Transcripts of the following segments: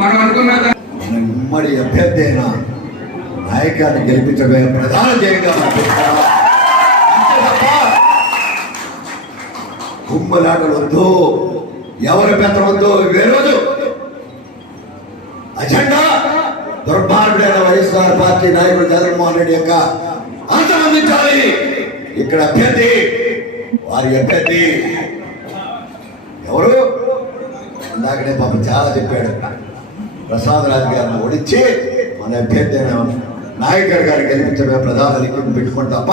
మనం అనుకున్న మన ఉమ్మడి అభ్యర్థి అయిన నాయకాన్ని గెలిపించడమే ప్రధాన ధ్యేయంగా కుమ్మలాటలు వద్దు, ఎవరి పెత్తనం వద్దు. ఈ రోజు అజెండా దుర్మార్గుడైన వైఎస్ఆర్ పార్టీ నాయకుడు జగన్మోహన్ రెడ్డి యొక్క అంతమందించాలి. ఇక్కడ అభ్యర్థి, వారి అభ్యర్థి ఎవరు? ఇందాకనే పాపం చాలా చెప్పాడు. ప్రసాద్ రాజు గారిని ఓడించి మన అభ్యర్థి అయిన నాయకర్ గారిని గెలిపించడమే ప్రధాన లక్ష్యం పెట్టుకుంటే తప్ప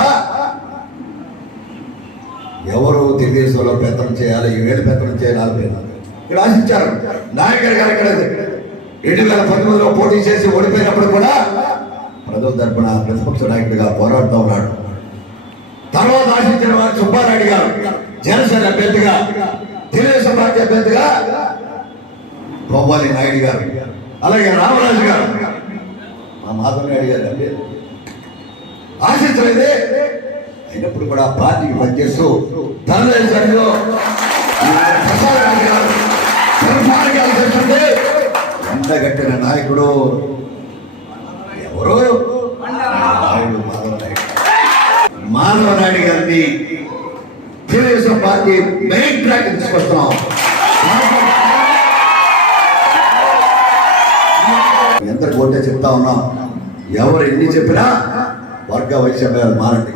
ఎవరు తెలుగుదేశంలో పెత్తనం చేయాలి, ఈ వేలు పెత్తనం చేయాలి ఇక్కడ ఆశించారు. నాయకర్ గారు ఇక్కడ 2019లో పోటీ చేసి ఓడిపోయినప్పుడు కూడా ప్రజల తరపున ప్రతిపక్ష నాయకుడిగా పోరాడుతూ ఉన్నాడు. తర్వాత ఆశించిన వారు సుబ్బారెడ్డి గారు జనసేన అభ్యర్థిగా, తెలుగుదేశం పార్టీ అభ్యర్థిగా కొవ్వాలి నాయుడు గారు, అలాగే రామరాజు గారు, మా మాధవ్ నాయుడు గారు అంటే ఆశించలేదే. అయినప్పుడు కూడా పార్టీకి పనిచేస్తూ ఎండగట్టిన నాయకుడు ఎవరు? మాధవ నాయుడు గారిని తెలుగుదేశం పార్టీ మెయిన్ ట్రాక్ తీసుకొస్తాం. ఎంత కోటే చెప్తా ఉన్నాం. ఎవరు ఎన్ని చెప్పినా వర్గ వైషమ్యాలు మారండి.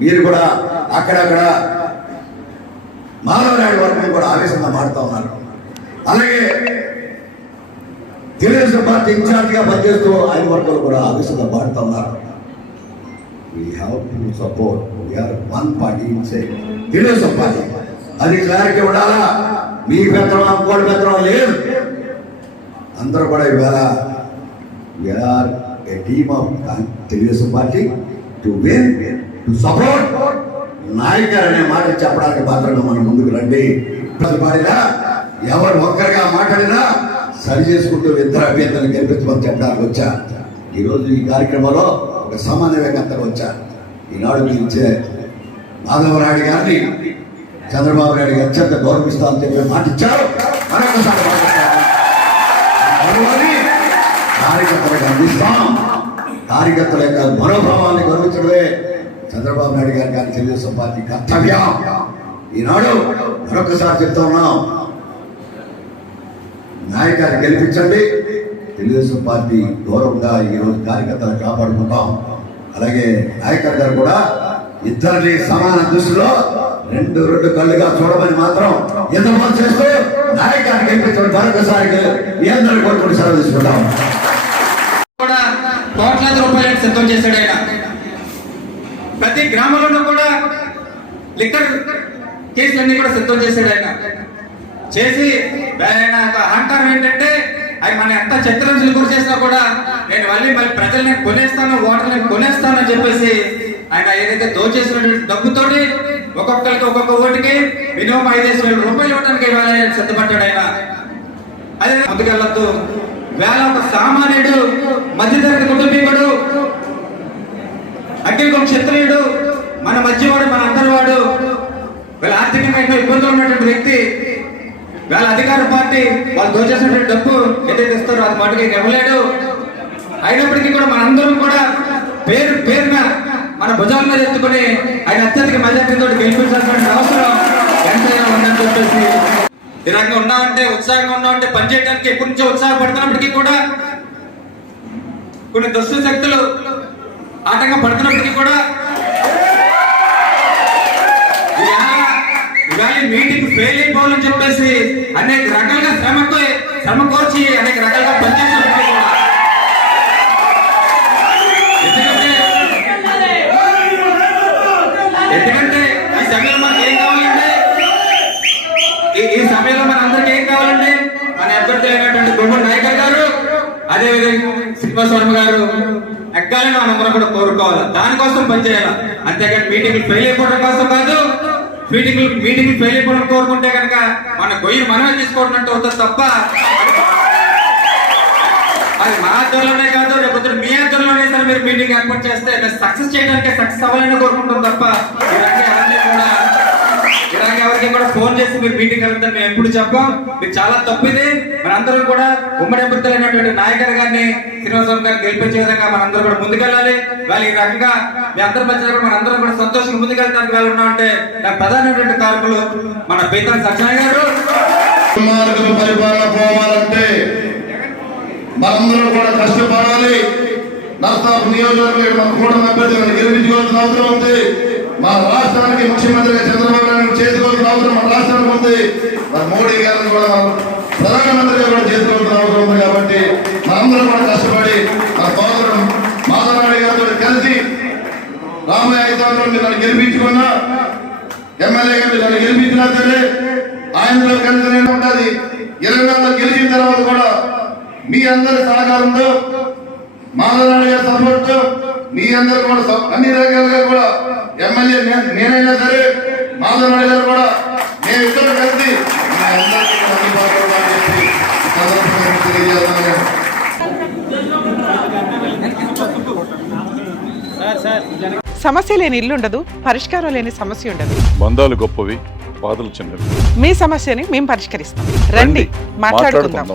మీరు కూడా అక్కడక్కడ మాధవ నాయుడు వర్గం కూడా ఆవేశంగా మారుతా ఉన్నారు. అలాగే తెలుగుదేశం పార్టీ ఇన్ఛార్జిగా పనిచేస్తూ ఆయన వర్గాలు కూడా ఆవేశంగా మారుతా ఉన్నారు. We have to support. We are one party inside Telugu Desam party. అది క్లారిటీ ఉండాలా. మీ పెత్తనం ఇంకోటి పెత్తనం లేదు. అందరూ కూడా ఇవాళ we are a team of Telugu Desam party to win, to support. నాయకర్ అనే మాట చెప్పడానికి మాత్రమే మనం ముందుకు రండి. పాడినా ఎవరు ఒక్కరిగా మాట్లాడినా సరి చేసుకుంటూ ఇద్దరు అభ్యర్థులను గెలిపించమని చెప్పడానికి వచ్చా. ఈరోజు ఈ కార్యక్రమంలో ఒక సమన్వయకర్తగా వచ్చా. ఈనాడు ఇచ్చే మాధవరాయుడు గారిని చంద్రబాబు నాయుడు గారు అత్యంత గౌరవిస్తామని చెప్పి మాట ఇచ్చారు. మరొకసారి కార్యకర్తలకు అందిస్తాం. కార్యకర్తల యొక్క మనోభావాన్ని గౌరవించడమే చంద్రబాబు నాయుడు గారి కానీ తెలుగుదేశం పార్టీ కర్తవ్యం. ఈనాడు మరొకసారి చెప్తా ఉన్నాం, నాయకాన్ని గెలిపించండి. తెలుగుదేశం పార్టీ గౌరవంగా ఈరోజు కార్యకర్తలను కాపాడుకుంటాం. అలాగే నాయకర్ గారు కూడా ఇద్దరిని సమాన దృష్టిలో రెండు కళ్ళుగా చూడమని మాత్రం ఎంతమంది చేస్తూ నాయకాన్ని గెలిపించడం మరొకసారి మీ అందరూ కోరుకుంటూ సెలవు తీసుకుంటాం. కోట్లాది రూపాయలను సిద్ధం చేశాడు ఆయన. ప్రతి గ్రామంలోనూ కూడా లిక్కర్ కేసులన్నీ కూడా సిద్ధం చేశాడు ఆయన. చేసి ఆయన అహంకారం ఏంటంటే ఆయన మన ఎంత చిత్రంజులు గురి చేసినా కూడా నేను మళ్ళీ ప్రజల్ని కొనేస్తాను, ఓటర్ని కొనేస్తాను అని చెప్పేసి ఆయన ఏదైతే దోచేసినటువంటి డబ్బుతోటి ఒక్కొక్కరికి ఒక్కొక్క ఓటుకి మినిమం 5,000 రూపాయలు ఇవ్వడానికి సిద్ధపడ్డాడు ఆయన. అదే ముందుకెళ్ళొద్దు. వేళ ఒక సామాన్యుడు, మధ్యతరగతి కుటుంబీకుడు, అగ్నికుల క్షత్రియుడు, మన మధ్యవాడు, మన అంతర్వాడు, వీళ్ళ ఆర్థికంగా ఎన్నో ఇబ్బందులు ఉన్నటువంటి వ్యక్తి, వాళ్ళ అధికార పార్టీ వాళ్ళు దోచేసినటువంటి డబ్బు ఏదైతే ఇస్తారో అది మాటకి ఇవ్వలేడు. అయినప్పటికీ కూడా మనందరం కూడా పేరున మన భుజాల మీద ఎత్తుకుని ఆయన అత్యధిక మెజార్టీతో గెలిపించాల్సిన అవసరం ఎంతైనా ఉందని చెప్పేసి ఈ రకంగా ఉన్నామంటే, ఉత్సాహంగా ఉన్నామంటే, పనిచేయడానికి ఎప్పటి నుంచో ఉత్సాహపడుతున్నప్పటికీ కూడా కొన్ని దుష్ట శక్తులు ఆటంగా పడుతున్నప్పటికీ కూడా ఇవాళ మీటింగ్ ఫెయిల్ అయిపోవాలని చెప్పేసి అనేక రకాలుగా శ్రమ కోర్చి అనేక రకాలుగా పనిచేస్తున్నప్పటికీ కూడా ఎందుకంటే ఈ సమయంలో మనకి ఏం కావాలంటే, ఈ సమయంలో మన అందరికి ఏం కావాలంటే మన అభ్యర్థి అయినటువంటి గుమ్మడి నాయకర్ గారు, అదేవిధంగా శ్రీనివాసవర్మ గారు ఎక్కాలని మనందరం కూడా కోరుకోవాలి. దానికోసం పనిచేయాలి. అంతేకాని మీటింగ్ ఫెయిల్ అయిపోవడం కోసం కాదు. మీటింగ్ ఫెయిల్ అయిపోవడం కోరుకుంటే కనుక మన గొయ్యి మనమే తీసుకోవడం అవుతుంది తప్ప అది మా ఆధ్వర్యంలోనే కాదు, రేపు మీ ఆధ్వర్యంలోనే సరే మీరు మీటింగ్ ఏర్పాటు చేస్తే మేము సక్సెస్ చేయడానికి సక్సెస్ అవ్వాలని కోరుకుంటాం తప్ప ఇలాగే ఎవరికి కూడా ఫోన్ చేసి మీరు మీటింగ్ వెళ్తారు మేము ఎప్పుడు చెప్పాం, మీకు చాలా తప్పిది. మనందరం కూడా ఉమ్మడి అభ్యర్థులైనటువంటి నాయకర్ గారిని శ్రీనివాసరావు గారిని గెలిపించే విధంగా మనందరం కూడా ముందుకెళ్ళాలి. వాళ్ళు ఈ రకంగా మీ అందరి మధ్య కూడా మనందరం కూడా సంతోషంగా ముందుకెళ్ళడానికి వాళ్ళు ఉన్నామంటే దానికి ప్రధానమైనటువంటి కారకులు మన పీతల సత్యనారాయణ గారు. మార్గం పరిపాలన పోవాలంటే మనందరం కూడా కష్టపడాలి. నర్సాపు నియోజకవర్గం మన కూడా అభ్యర్థులను గెలిపించుకోవాల్సిన అవసరం ఉంది. మన రాష్ట్రానికి ముఖ్యమంత్రిగా చంద్రబాబు నాయుడు చేసుకోవాల్సిన అవసరం మన రాష్ట్రానికి ఉంది. మన మోడీ గారిని కూడా మనం ప్రధానమంత్రిగా కూడా చేసుకోవాల్సిన అవసరం ఉంది. కాబట్టి మనందరం కూడా కష్టపడి మన సోదరుడు మాధవనాయుడు గారితో కలిసి రాబోయే 5 సంవత్సరాలు మీరు నన్ను గెలిపించుకున్నా, ఎమ్మెల్యేగా మీరు నన్ను గెలిపించినా సరే ఆయనతో కలిసి నేను ఉంటుంది. 24 గెలిచిన తర్వాత కూడా మీ అందరి సహకారంతో మాధవనాయుడు గారి సపోర్ట్ మీ అందరు కూడా అన్ని రకాలుగా కూడా ఎమ్మెల్యే నేనైనా సరే మాధవనాయుడు గారు కూడా మేము ఇద్దరు కలిసి మీ అందరికీ అందుబాటులో ఉన్నామని చెప్పి సందర్భంగా తెలియజేస్తున్నాను. సమస్య లేని ఇల్లు ఉండదు, పరిష్కారం లేని సమస్య ఉండదు. బంధాలు గొప్పవి, బాధలు చిన్నవి. మీ సమస్యని మేము పరిష్కరిస్తాం. రండి మాట్లాడుకుందాం.